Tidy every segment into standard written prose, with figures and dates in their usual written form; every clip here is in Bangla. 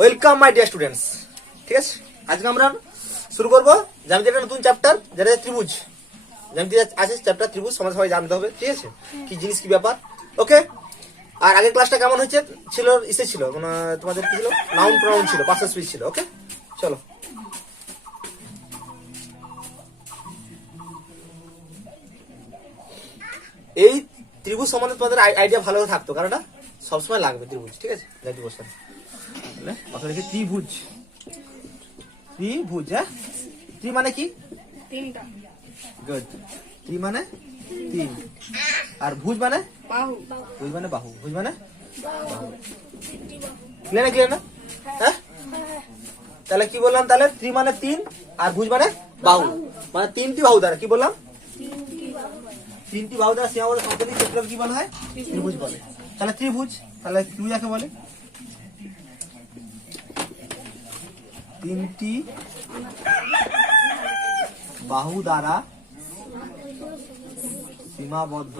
Welcome my dear students. ঠিক আছে, আজকে আমরা শুরু করবো জ্যামিতির একটা নতুন চ্যাপ্টার, যেটা ত্রিভুজ। জ্যামিতি আছে চ্যাপ্টার ত্রিভুজ, সবাই জানতে হবে। ঠিক আছে, কি জিনিস কি ব্যাপার। ওকে, আর আগের ক্লাসটা কেমন হয়েছে ছিল, ইসে ছিল মানে তোমাদের কি ছিল, নাউন প্রনাউন ছিল, পাস্ট স্পিচ ছিল। ওকে, চলো। এই ত্রিভুজ সম্বন্ধে তোমাদের আইডিয়া ভালো থাকতো, কারণ এটা সবসময় লাগবে ত্রিভুজ। ঠিক আছে, ত্রিভুজ, ত্রিভুজ, হ্যাঁ, ত্রি মানে কি? তিনটা। গুড। ত্রি মানে তিন, আর ভুজ মানে বাহু। ভুজ মানে বাহু, ভুজ মানে বাহু। ক্লিয়ার না? ক্লিয়ার না? হ্যাঁ, তাহলে কি বললাম? তাহলে ত্রি মানে তিন, আর ভুজ মানে বাহু, মানে তিনটি বাহু দ্বারা কি বললাম? তিনটি বাহু দ্বারা সীমাবদ্ধ সমতল ক্ষেত্রকে কি বলা হয়? ত্রিভুজ বলে। তাহলে ত্রিভুজ, তাহলে ত্রিভুজ কাকে বলে? তিনটি বাহু দ্বারা সীমাবদ্ধ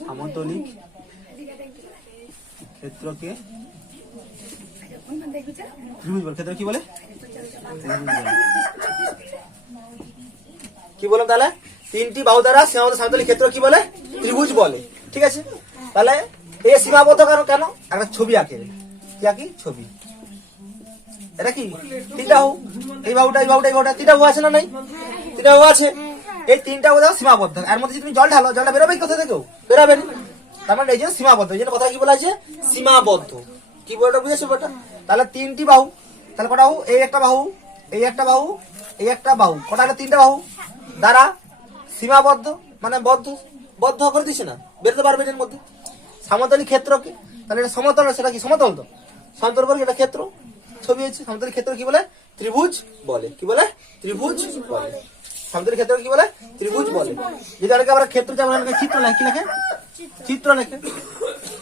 সমতলিক ক্ষেত্রকে ত্রিভুজ বলে। ক্ষেত্র কি বলে? কি বললাম তাহলে? তিনটি বাহু দ্বারা সীমাবদ্ধ সমতলিক ক্ষেত্র কি বলে? ত্রিভুজ বলে। ঠিক আছে, তাহলে এই সীমাবদ্ধ কেন? একটা ছবি আঁকে। কি আঁকি? ছবি। এটা কি? তিনটা বাহু, এই বাহুটা, এই বাহুটা, এই বাহুটা, তিনটা বাহু আছে না? নাই, তিনটা বাহু আছে। এই তিনটা বাহু সীমাবদ্ধ, এর মধ্যে যদি তুমি জল ঢালো, জলটা বেরোবে কোথা থেকেও? বেরোবে। তার মানে এই জন্য সীমাবদ্ধ, এই জন্য কথা কি বলা আছে? সীমাবদ্ধ। কি বলটা বুঝেছো বেটা? তাহলে তিনটি বাহু, তাহলে কটা বাহু? এই একটা বাহু, এই একটা বাহু, এই একটা বাহু, কটা? তিনটা বাহু দ্বারা সীমাবদ্ধ, মানে বদ্ধ, বদ্ধ করে দিছে না, বেরোতে পারবে এর মধ্যে। সমতলিক ক্ষেত্রকে, তাহলে এটা সমতল, সেটা কি সমতল? তো সমতল করে এটা ক্ষেত্র, ছবি আছে। সমতলিক ক্ষেত্র কি বলে? ত্রিভুজ বলে। কি বলে? ত্রিভুজ বলে। সমতলিক ক্ষেত্র কি বলে? ত্রিভুজ বলে। যদি অনেকে আমরা ক্ষেত্র যেমন চিত্র লেখে, কি লেখে? চিত্র লেখে।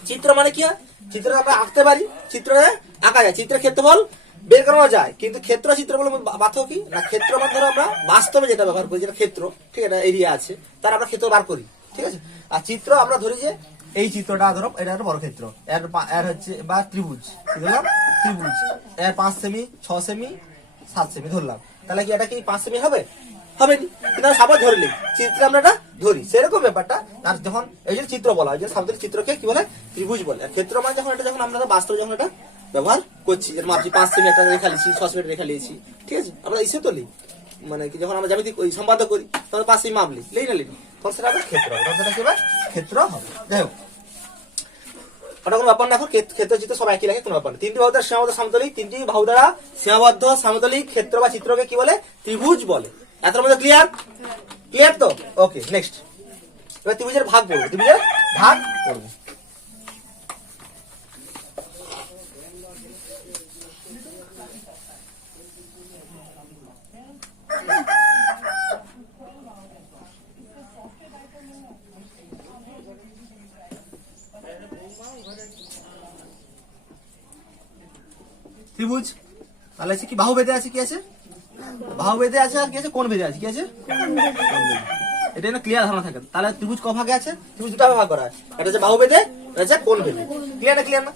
চিত্র মানে কি হয়? চিত্র আমরা আঁকতে পারি, চিত্র আঁকা যায়, চিত্রের ক্ষেত্রফল বের করানো যায়। কিন্তু ক্ষেত্র চিত্র বলে পার্থক্য কি না? ক্ষেত্র মানে ধরো আমরা বাস্তবে যেটা ব্যবহার করি, যেটা ক্ষেত্র, ঠিক আছে, এরিয়া আছে, তার আমরা ক্ষেত্র বার করি। ঠিক আছে, আর চিত্র আমরা ধরি যে এই চিত্রটা ধরো, এটা একটা বড় ক্ষেত্র, এর হচ্ছে বা ত্রিভুজ, ধরলাম ত্রিভুজ, এর 5 সেমি, 6 সেমি, 7 সেমি ধরলাম। তাহলে কি এটা কি 5 সেমি হবে? হবে না, কিন্তু সাপোজ ধরলি চিত্রে আমরা এটা ধরি, সেরকম ব্যাপারটা। আর যখন এই যে চিত্র বলা হয়, যে সমতল চিত্রকে কি বলে? ত্রিভুজ বলে। আর ক্ষেত্র মানে যখন এটা, যখন আমরা বাস্তবে যখন এটা ব্যবহার করছি, যেরকম আপনি 5 সেমি একটা রেখা লিখছি, 6 সেমি রেখা লিখছি, ঠিক আছে, আমরা ইসে তো লিখ, মানে কি যখন আমরা জ্যামিতি সম্পাদক করি, তখন 5 সেমি মাপ লিখ না লিখ, তখন সেটা আবার ক্ষেত্র হবে, তখন সেটা কি হবে? ক্ষেত্র হবে। যাই হোক, ওটা কোনো ব্যাপার না। এখন ক্ষেত্র চিত্র সব একই লাগে, কোনো ব্যাপার না। তিনটি বাহু দ্বারা সীমাবদ্ধ সমতলিক, তিনটি বাহু দ্বারা সীমাবদ্ধ সমতলিক ক্ষেত্র বা চিত্রকে কি বলে? ত্রিভুজ বলে। এত মধ্যে ক্লিয়ার? ক্লিয়ার তো? ওকে, নেক্সট। এবার ত্রিভুজের ভাগ পড়বো, ত্রিভুজের ভাগ পড়বো। ত্রিভুজ তাহলে আছে কি? বাহু বেঁধে আছে, কি আছে? বাহু বেঁধে আছে, আর কি আছে? কোণ বেঁধে আছে, কি আছে? এটা না ক্লিয়ার ধারণা থাকে। তাহলে ত্রিভুজ ক ভাগে আছে? ত্রিভুজ দুটো ভাগ করা হয়, এটা হচ্ছে বাহু বেঁধে, এটা হচ্ছে কোণ বেঁধে। ক্লিয়ার না? ক্লিয়ার না?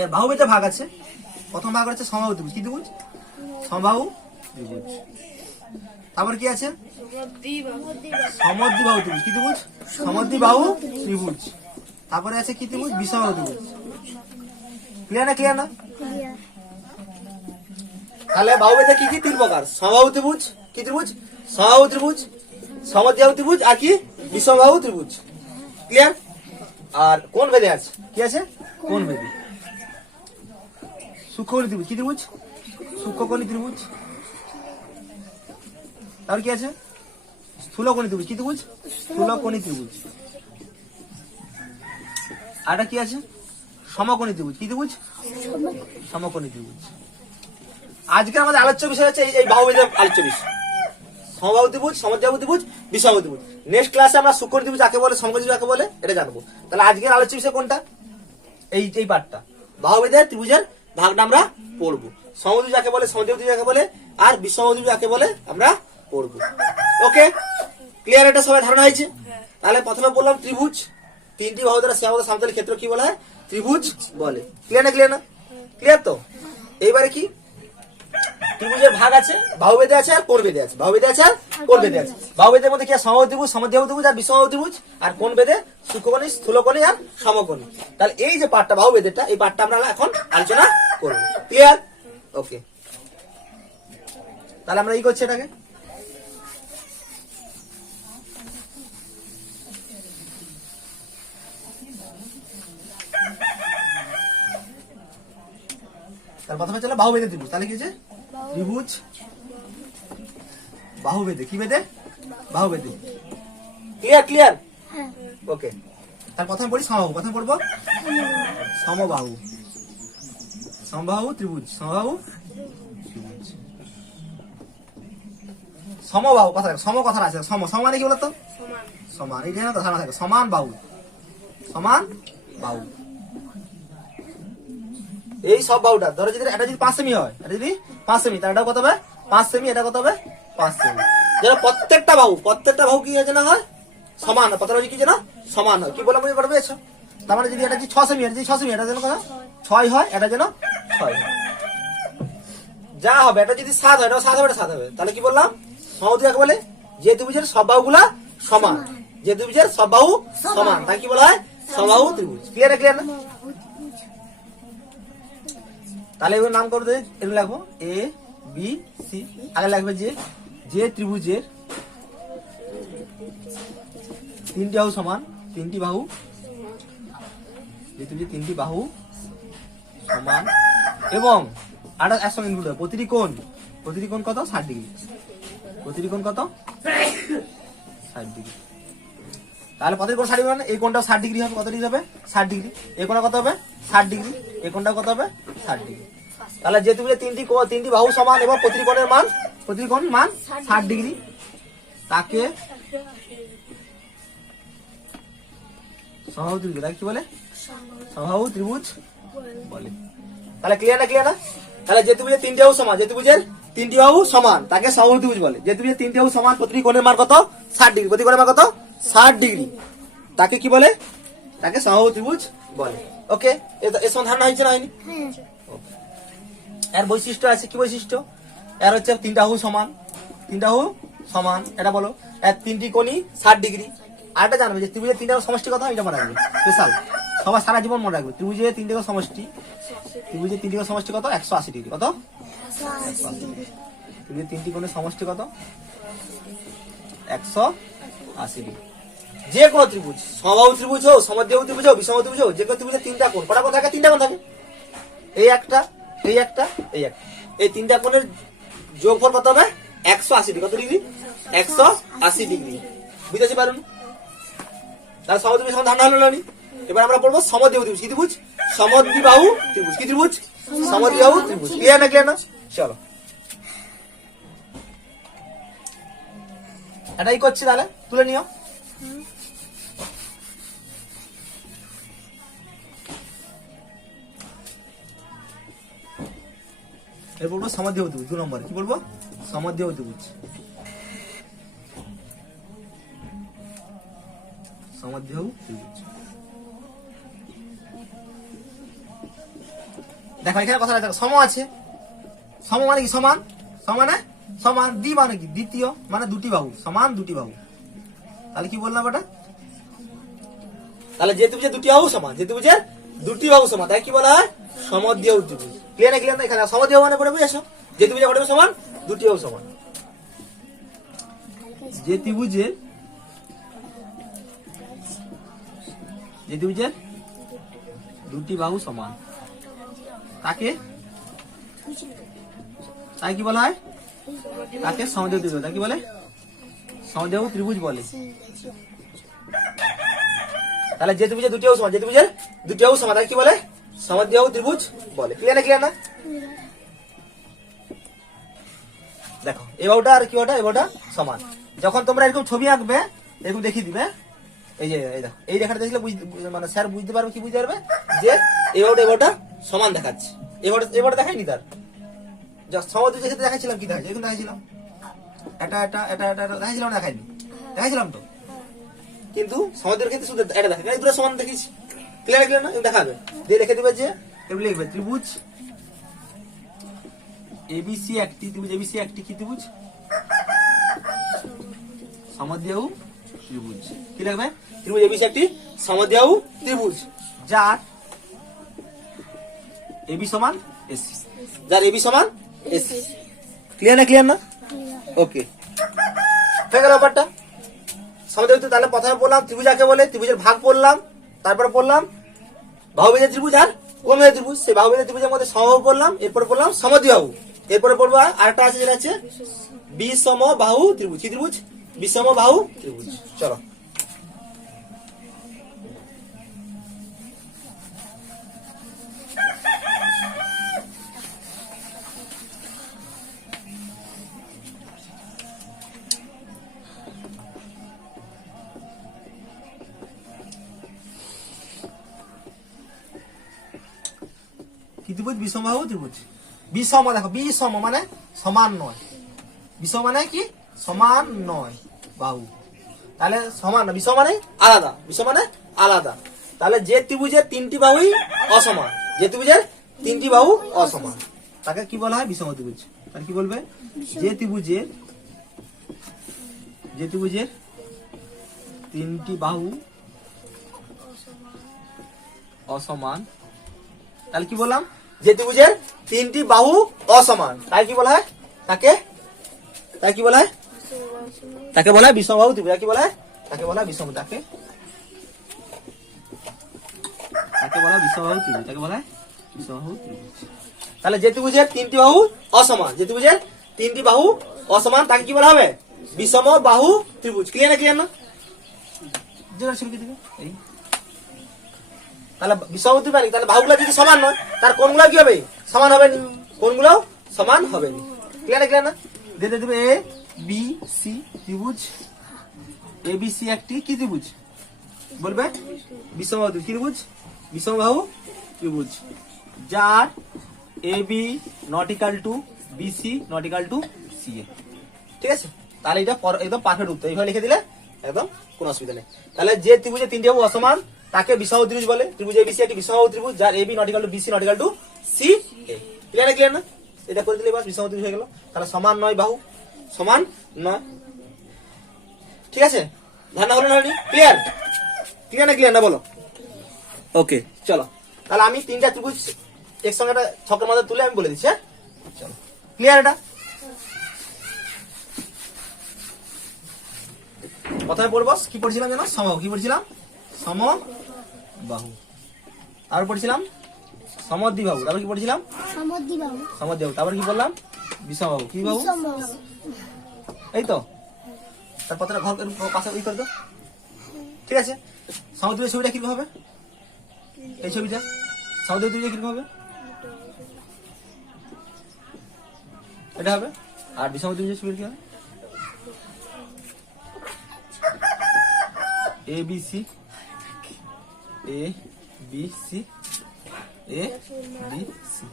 এর বাহু বেঁধে ভাগ আছে। প্রথম ভাগ হচ্ছে সমবাহু ত্রিভুজ। কি ত্রিভুজ? সমবাহু ত্রিভুজ। তারপর কি আছে? সমদ্বিবাহু ত্রিভুজ। কি ত্রিভুজ? সমদ্বিবাহু ত্রিভুজ। তারপরে আছে কি ত্রিভুজ? বিষমবাহু ত্রিভুজ। ক্লিয়ার না? ক্লিয়ার না? তাহলে বাহু বেঁধে কি কি? 3 প্রকার। সমবাহু ত্রিভুজ, কি ত্রিভুজ? সমবাহু ত্রিভুজ, সমদ্বিবাহু ত্রিভুজ, আর কি? বিষমবাহু ত্রিভুজ। ক্লিয়ার? আর কোণ বেঁধে আছে, কি আছে? কোণ বেঁধে। সূক্ষ্মকোণী ত্রিভুজ। কি ত্রিভুজ? সূক্ষ্মকোণী ত্রিভুজ। তারপর কি আছে? স্থূলকোণী ত্রিভুজ। কি ত্রিভুজ? স্থূলকোণী ত্রিভুজ। আরটা কি আছে? সমকোণী ত্রিভুজ। কি ত্রিভুজ? সমকোণী ত্রিভুজ। আজকে আমাদের আলোচ্য বিষয় হচ্ছে এই বাহু বেঁধে আলোচ্য বিষয়, সমবাহু ত্রিভুজ, সমদ্বিবাহু ত্রিভুজ, বিষমবাহু ত্রিভুজ। নেক্সট ক্লাসে আমরা সূক্ষ্মকোণী ত্রিভুজ কাকে বলে, সমকোণী ত্রিভুজ কাকে বলে, এটা জানবো। তাহলে আজকের আলোচ্য বিষয় কোনটা? এই পার্টটা, বাহু বেঁধে ত্রিভুজের ভাগটা আমরা পড়বো। সমদ্বিবাহু যাকে বলে, সমদ্বিবাহু ত্রিভুজ কাকে বলে, আর বিষমবাহু ত্রিভুজ কাকে বলে আমরা পড়বো। ওকে, ক্লিয়ার? এটা সবাই ধারণা হয়েছে? তাহলে প্রথমে বললাম ত্রিভুজ, তিনটি বাহু দ্বারা সীমাবদ্ধ সমতলের ক্ষেত্র কি বলা হয়? ত্রিভুজ বলে। ক্লিয়ার না? ক্লিয়ার না? ক্লিয়ার তো? এইবারে কি ত্রিভুজের ভাগ আছে, বাহু বেদে আছে আর কোণ বেদে আছে। বাহু বেদে আছে আর কোণ বেদে আছে। বাহু বেদের মধ্যে কি আছে? সমবাহু ত্রিভুজ, সমদ্বিবাহু ত্রিভুজ আর বিষমবাহু ত্রিভুজ। আর কোণ বেদে সূক্ষ্মকোণী, স্থূলকোণী আর সমকোণী। তাহলে এই যে পার্টটা বাহু বেদেরটা, এই পার্টটা আমরা এখন আলোচনা করব। ক্লিয়ার? ওকে, তাহলে আমরা এই করছি এটাকে। তাহলে প্রথমে চলো বাহু বেদে ত্রিভুজ। তাহলে কি আছে? ত্রিভুজ বাহু বেদে। কি বেদে? বাহু বেদে। ক্লিয়ার? ক্লিয়ার? ওকে, তার প্রথমে পড়ি সমবাহু। প্রথমে পড়বো সমবাহু। সমবাহু ত্রিভুজ, সমবাহু ত্রিভুজ। সমবাহু কথা, সম কথা আছে। সম, সম মানে কি বলতো? সমান। এই জানো তো ধারণা থাকে, সমান বাহু, সমান বাহু। এই সব বাহুটা ধরো যদি এটা যদি 5 সেমি হয়, এটা যদি 5 সেমি, তাহলে এটা কত হবে? 5 সেমি। এটা কত হবে? 5 সেমি। যেন প্রত্যেকটা বাহু কি হয় যেন হয়? সমান। প্রত্যেকটা কি যেন সমান হয়। কি বলে বুঝে পেয়েছো? তার মানে যদি এটা যদি 6 সেমি, এটা যদি 6 সেমি, এটা যেন কত 6 হয়, এটা যেন 6 হয়। যা হবে, এটা যদি 7 হয়, এটা 7 হবে, এটা 7 হবে। তাহলে কি বললাম? সমবাহু কাকে বলে? যে ত্রিভুজের সব বাহুগুলা সমান। যে ত্রিভুজের সব বাহু সমান, তাই কি বলা হয়? সমবাহু ত্রিভুজ। ক্লিয়ার? ক্লিয়ার না? তাহলে এগুলোর নাম করতে এগুলো লাগবো এ বি সি। আগে লাগবে যে ত্রিভুজের তিনটি বাহু সমান, তিনটি বাহু, যে ত্রিভুজের তিনটি বাহু সমান এবং আর একসঙ্গে ইনক্লুড হবে প্রতিটি কোণ কত? 60 ডিগ্রি। প্রতিটি কোণ কত? 60 ডিগ্রি। তাহলে প্রতিটি কোণ 60 ডিগ্রি মানে এই কোণটাও 60 ডিগ্রি হবে। কত ডিগ্রি হবে? 60 ডিগ্রি। এই কোণটা কত হবে? 60 ডিগ্রি। এই কোণটা কত হবে? 60 ডিগ্রি। তাহলে যে ত্রিভুজের তিনটি বাহু সমান এবং প্রতিটি কোণের মান 60 ডিগ্রি, তাকে সমবাহু ত্রিভুজ। তাকে কি বলে? সমবাহু ত্রিভুজ বলে। তাহলে ক্লিয়ার না? ক্লিয়ার না? তাহলে যে ত্রিভুজের তিনটি বাহু সমান, যে ত্রিভুজের তিনটি বাহু সমান, তাকে সমবাহু ত্রিভুজ বলে। যে ত্রিভুজের তিনটি বাহু সমান, প্রতিটি কোণের মান কত? 60 ডিগ্রি। প্রতিটি কোণের মান কত? 60 ডিগ্রি। তাকে কি বলে? তাকে সমবাহু ত্রিভুজ বলে। ওকে, এর সমাধান হয়েছে না? হয়নি? এর বৈশিষ্ট্য আছে। কি বৈশিষ্ট্য? এর হচ্ছে তিনটা বাহু সমান, তিনটা বাহু সমান, এটা বলো। এর তিনটি কোণই 60 ডিগ্রি। আর এটা জানবে যে ত্রিভুজের তিনটা সমষ্টি কথা, এটা মনে রাখবে স্পেশাল, সবার সারা জীবন মনে রাখবে। ত্রিভুজের তিনটে সমষ্টি, ত্রিভুজের তিনটি সমষ্টি কত? 180 ডিগ্রি। কত? ত্রিভুজের তিনটি কোণের সমষ্টি কত? 180 ডিগ্রি। যে কোনো ত্রিভুজ, সমবাহু ত্রিভুজ হোক, সমদ্বিবাহু ত্রিভুজ হোক, বিষমবাহু ত্রিভুজ হোক, যে কোনো ত্রিভুজের তিনটা কোণ, কটা কোণ থাকে? তিনটা কোণ থাকে। এই একটা, এই একটা, এই একটা। এই তিনটা কোণের যোগফল কত হবে? 180 ডিগ্রি। কত ডিগ্রি? 180 ডিগ্রি। বুঝতে পারুন? তাহলে সমদ্বিবাহু সমাধান হলো না? এবার আমরা পড়বো সমদ্বিবাহু ত্রিভুজ। কি ত্রিভুজ? সমদ্বিবাহু ত্রিভুজ। কি ত্রিভুজ? সমদ্বিবাহু ত্রিভুজ। ক্লিয়ার না? ক্লিয়ার না? চলো এটাই করছি, তাহলে তুলে নিও। এর বলবো সমদ্বিবাহু ত্রিভুজ। 2 নম্বরে কি বলবো? সমদ্বিবাহু ত্রিভুজ। সমদ্বিবাহু ত্রিভুজ। দেখো এখানে কথা দেখো, সম আছে। সম মানে কি? সমান। সমানে সমান। দ্বি মানে কি? দ্বিতীয়, মানে দুটি বাহু সমান, দুটি বাহু। তাহলে কি বললাম এটা? তাহলে যে ত্রিভুজের দুটি বাহু সমান, যে ত্রিভুজের দুটি বাহু সমান, তাই কি বলা হয়? সমদ্বিবাহু ত্রিভুজ। ক্লিয়ার না? ক্লিয়ার না? এখানে সমদ্বিবাহু মানে পড়ে বুঝেছো? যে ত্রিভুজের কত সমান? দুটি বাহু সমান। যে ত্রিভুজের দুটি বাহু সমান, তাকে তাই কি বলা হয়? তাকে সমদ্বিবাহু ত্রিভুজ। তাকে কি বলে? সমদ্বিবাহু ত্রিভুজ বলে। তাহলে যে ত্রিভুজের দুটি বাহু সমান, যে ত্রিভুজের দুটি বাহু সমান, তাকে কি বলে? সমদ্বিবাহু ত্রিভুজ বলে। ক্লিয়ার না? ক্লিয়ার না? দেখো এই বাহুটা আর কি বাহুটা, এই বাহুটা সমান। যখন তোমরা এরকম ছবি আঁকবে, এরকম দেখিয়ে দিবে, এই যে এই দেখো, এই রেখাটা দেখলে মানে স্যার বুঝতে পারবে। কি বুঝতে পারবে? যে এই বাহুটা সমান দেখাচ্ছে। এই বাহুটা দেখায়নি তার সমদ্বিবাহু ক্ষেত্রে দেখাচ্ছিলাম। কি দেখাচ্ছি? এরকম দেখাচ্ছিলাম। এটা দেখাচ্ছিলাম, দেখাইনি? দেখাইছিলাম তো। কিন্তু সমদ্বিবাহুর ক্ষেত্রে শুধু এটা দেখা, এই দুটো সমান দেখিস, ক্লিয়ার ক্লিয়ার না, দেখাবে দিয়ে লিখে দিবে যে এগুলো লিখবে ত্রিভুজ এবিসি একটি, ত্রিভুজ এবিসি একটি কি ত্রিভুজ, সমদ্বিবাহু ত্রিভুজ। কি লিখবে? ত্রিভুজ এবিসি একটি সমদ্বিবাহু ত্রিভুজ যার এবি সমান এসি, যার এবি সমান এসি। ক্লিয়ার না, ক্লিয়ার না? ওকে, হয়ে গেল ব্যাপারটা। সমদ্বিবাহু, তাহলে প্রথমে বললাম ত্রিভুজ কাকে বলে, ত্রিভুজের ভাগ পড়লাম, তারপরে বললাম বাহুবেদের ত্রিভুজ আর কোণবেদের ত্রিভুজ, সেই বাহুবেদের ত্রিভুজের মধ্যে সমবাহু বললাম, এরপর বললাম সমদ্বিবাহু, এরপরে বলবো আরেকটা আছে যেটা আছে বিষমবাহু ত্রিভুজ। কি ত্রিভুজ? বিষমবাহু ত্রিভুজ। চলো কি ত্রিভুজ? বিষমবাহু ত্রিভুজ। বিষম দেখো, বিষম মানে সমান নয়, বিষম মানে কি? সমান নয় বাহু, তাহলে সমান না, বিষম মানে আলাদা, বিষম মানে আলাদা। তাহলে যে ত্রিভুজের তিনটি বাহুই অসমান, যে ত্রিভুজের তিনটি বাহু অসমান তাকে কি বলা হয়? বিষম ত্রিভুজ। তাহলে কি বলবে? যে ত্রিভুজের তিনটি বাহু অসমান, তাহলে কি বললাম? যে ত্রিভুজের তিনটি বাহু অসমান তাই কি বলা হয়? তাকে কি বলা হয়? তাকে বলা হয় বিষমবাহু ত্রিভুজ। কি বলা হয়? তাকে বলা হয় বিষম, তাকে বলা হয় বিষমবাহু ত্রিভুজ, তাকে বলা হয় বিষমবাহু ত্রিভুজ। তাহলে যে ত্রিভুজের তিনটি বাহু অসমান, যে ত্রিভুজের তিনটি বাহু অসমান তাকে কি বলা হবে? বিষমবাহু ত্রিভুজ। ক্লিয়ার না, ক্লিয়ার না? এই তাহলে বিষমবাহু ত্রিভুজ, তাহলে বাহুগুলো যদি সমান নয় তার কোণগুলো কি হবে? সমান হবে না, কোণগুলো সমান হবে না। ক্লিয়ার না, ক্লিয়ার না? দিয়ে দেবে এ বি সি ত্রিভুজ, এ বি সি একটি কি ত্রিভুজ? বলবে বিষমবাহু ত্রিভুজ, বিষমবাহু ত্রিভুজ যার A B not equal to BC not equal to C A. ঠিক আছে, তাহলে এটা একদম পারফেক্ট উত্তর, এইভাবে লিখে দিলে একদম কোনো অসুবিধা নেই। তাহলে যে ত্রিভুজের তিনটি বাহু অসমান তাকে বিষমবাহু ত্রিভুজ বলে। ত্রিভুজ এবিসি একটি বিষমবাহু ত্রিভুজ যার AB not equal to BC not equal to C এ। ক্লিয়ার না, ক্লিয়ার না? এটা করে দিলে বাস বিষমবাহু ত্রিভুজ হয়ে গেল। তাহলে সমান নয় বাহু, সমান নয়। ঠিক আছে, ধারণা হলো না? ক্লিয়ার? ক্লিয়ার না, ক্লিয়ার না বলো? ওকে, চলো তাহলে আমি তিনটা ত্রিভুজ একসঙ্গে একটা ছকের মধ্যে তুলে আমি বলে দিচ্ছি। হ্যাঁ, চলো, ক্লিয়ার? এটা প্রথমে পড়বো কি পড়ছিলাম যেন? সমবাহু। কি পড়ছিলাম? সমবাহু। তারপর পড়ছিলাম সমদ্বিবাহু। তারপর কি পড়ছিলাম? সমদ্বিবাহু। তারপর কি বললাম? বিষমবাহু। কি বাহু? এই তো, তার পত্রটা ঘর পাশে ওই করে দাও। ঠিক আছে, সমদ্বিবাহু ছবিটা কিরকম হবে? এই ছবিটা সমদ্বিবাহু ত্রিভুজ কিরকম হবে? এটা হবে। আর বিষমবাহু ত্রিভুজের ছবি কি হবে? A B C, A B C, A B C.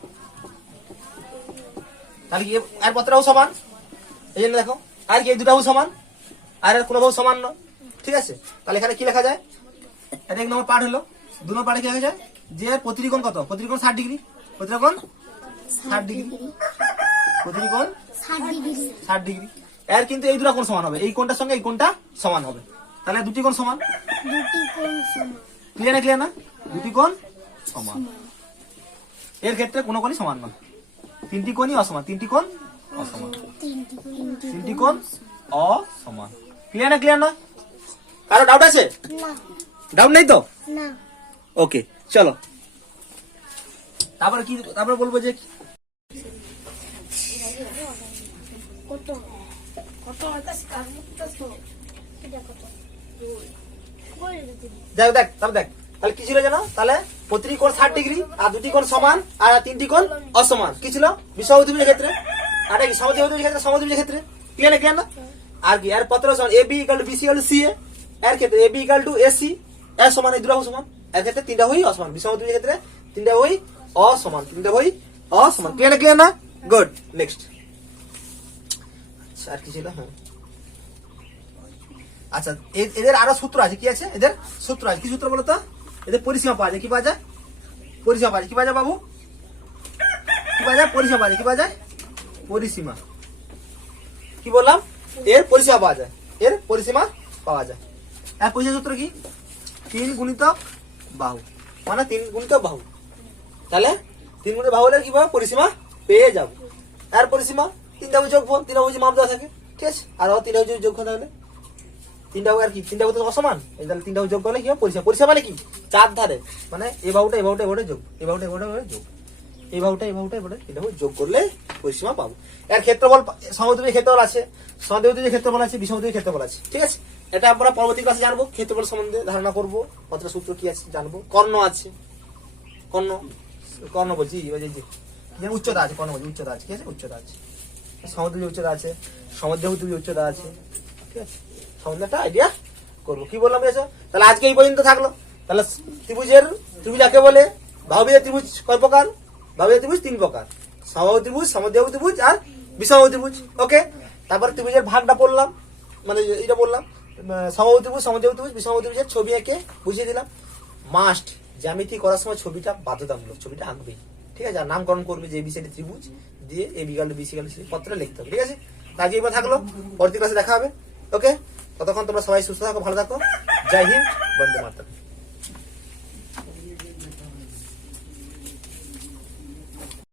তাহলে কি এর পত্রটাও সমান, এই জন্য দেখো, আর কি এই দুটাও সমান, আর কোনো বাহু সমান না। ঠিক আছে, তাহলে এখানে কি লেখা যায়? এটা এক নম্বর পার্ট হলো। দু নম্বর পার্টে কি লেখা যায়? যে প্রতিটি কোণ কত? প্রতিটি কোণ 60 ডিগ্রি, প্রতিটি কোণ 60 ডিগ্রি, প্রতিটি কোণ 60 ডিগ্রি। এর কিন্তু এই দুটো কোণ সমান হবে, এই কোণটার সঙ্গে এই কোণটা সমান হবে, তাহলে দুটি কোণ সমান। ক্লিয়ার না, ক্লিয়ার না? দুটি কোণ সমান, এর ক্ষেত্রে কোনো কোণই সমান না, তিনটি কোণই অসমান, তিনটি কোণ অসমান, তিনটি কোণ অসমান। ক্লিয়ার না, ক্লিয়ার না? কারো ডাউট আছে? ডাউট নেই তো? ওকে, চলো তারপরে কি? তারপরে বলবো যে দেখ দেখ, তারপর দেখ তাহলে কি ছিল জানো? তাহলে প্রতিটি কোণ 60 ডিগ্রি, আর দুটি কোণ সমান, আর তিনটি কোণ অসমান। কি ছিল? বিষমবাহু ত্রিভুজের ক্ষেত্রে। আর কি সমদ্বিবাহু ত্রিভুজের ক্ষেত্রে? সমদ্বিবাহুর ক্ষেত্রে। ক্লিয়ার না, ক্লিয়ার না? আর কি এর পত্র সমান A B equal to BC equal to C A. এর ক্ষেত্রে A B equal to AC, এর সমান, এই দুটো সমান। এর ক্ষেত্রে তিনটা হই অসমান, বিষমবাহু ত্রিভুজের ক্ষেত্রে তিনটা হই অসমান, তিনটা হই অসমান। ক্লিয়ার না, ক্লিয়ার না? Good, next. আর কি ছিল? হ্যাঁ, আচ্ছা এদের আরো সূত্র আছে, কি আছে এদের সূত্র আছে, কি সূত্র বলো তো? এদের পরিসীমা পাওয়া যায়, কি পাওয়া যায়? পরিসীমা পাওয়া যায়, কি পাওয়া যায় বাবু? কি পাওয়া যায়? পরিসীমা পাওয়া যায়, কি পাওয়া যায়? পরিসীমা। কি বললাম? এর পরিসীমা পাওয়া যায়, এর পরিসীমা পাওয়া যায়। হ্যাঁ, পরিসীমা সূত্র কি? 3 গুণিতক বাহু, মানে 3 গুণিতক বাহু। তাহলে 3 গুণিতক বাহু হলে কি পাবো? পরিসীমা পেয়ে যাবো। এর পরিসীমা 3টা যোগফল, 3টা মাপ দেওয়া থাকে, ঠিক আছে? আর 3টা যোগফল থাকলে 3টা আর কি, 3টা তো অসমান, এই তাহলে 3টা যোগ করলে কি হবে? পরিসীমা। পরিসীমা মানে কি? চার ধারে, মানে এই বাহুটা এই বাহুটা এই বাহুটা যোগ, এই বাহুটা এই বাহুটা যোগ, এই বাহুটা এই বাহুটা এই বাহুটা এটা যোগ করলে পরিসীমা পাবো। এর ক্ষেত্রফল, সমদ্বিবাহু ক্ষেত্রফল আছে, সমদ্বিবাহু ক্ষেত্রফল আছে, বিষমদ্বিবাহু ক্ষেত্রফল আছে, ঠিক আছে? এটা আমরা পরবর্তী ক্লাসে জানবো, ক্ষেত্রফল সম্বন্ধে ধারণা করবো, কতটা সূত্র কি আছে জানবো। কর্ণ আছে, কর্ণ, কর্ণ বলছি ওই যে উচ্চতা আছে, কর্ণ বলছি উচ্চতা আছে, ঠিক আছে? উচ্চতা আছে, সমদ্বিবাহু উচ্চতা আছে, সমদ্বিবাহু উচ্চতা আছে, ঠিক আছে? সম্বন্ধে একটা আইডিয়া করবো। কি বললাম বুঝেছো? তাহলে আজকে এই পর্যন্ত থাকলো। তাহলে ত্রিভুজ যাকে বলে, বাহুবিধ ত্রিভুজ কয় প্রকার? বাহুবিধ ত্রিভুজ 3 প্রকার, সমবাহু ত্রিভুজ, সমদ্বিবাহু ত্রিভুজ আর বিষমবাহু ত্রিভুজ। ওকে, তারপর ত্রিভুজের ভাগটা পড়লাম, মানে এটা বললাম, সমবাহু ত্রিভুজ, সমদ্বিবাহু ত্রিভুজ, বিষমবাহু ত্রিভুজের ছবি এঁকে বুঝিয়ে দিলাম। মাস্ট জ্যামিতি করার সময় ছবিটা বাধ্যতামূলক, ছবিটা আঁকবেই, ঠিক আছে? আর নামকরণ করবে যে বিসিডি ত্রিভুজ দিয়ে এ বিকাল বিসি কাল পত্রে লিখতে হবে, ঠিক আছে? আজকে এবার থাকলো, পরবর্তী ক্লাসে দেখা হবে। ওকে, ততক্ষণ তোমরা সবাই সুস্থ থাকো, ভালো থাকো। জয় হিন্দ, বন্দে মাতরম।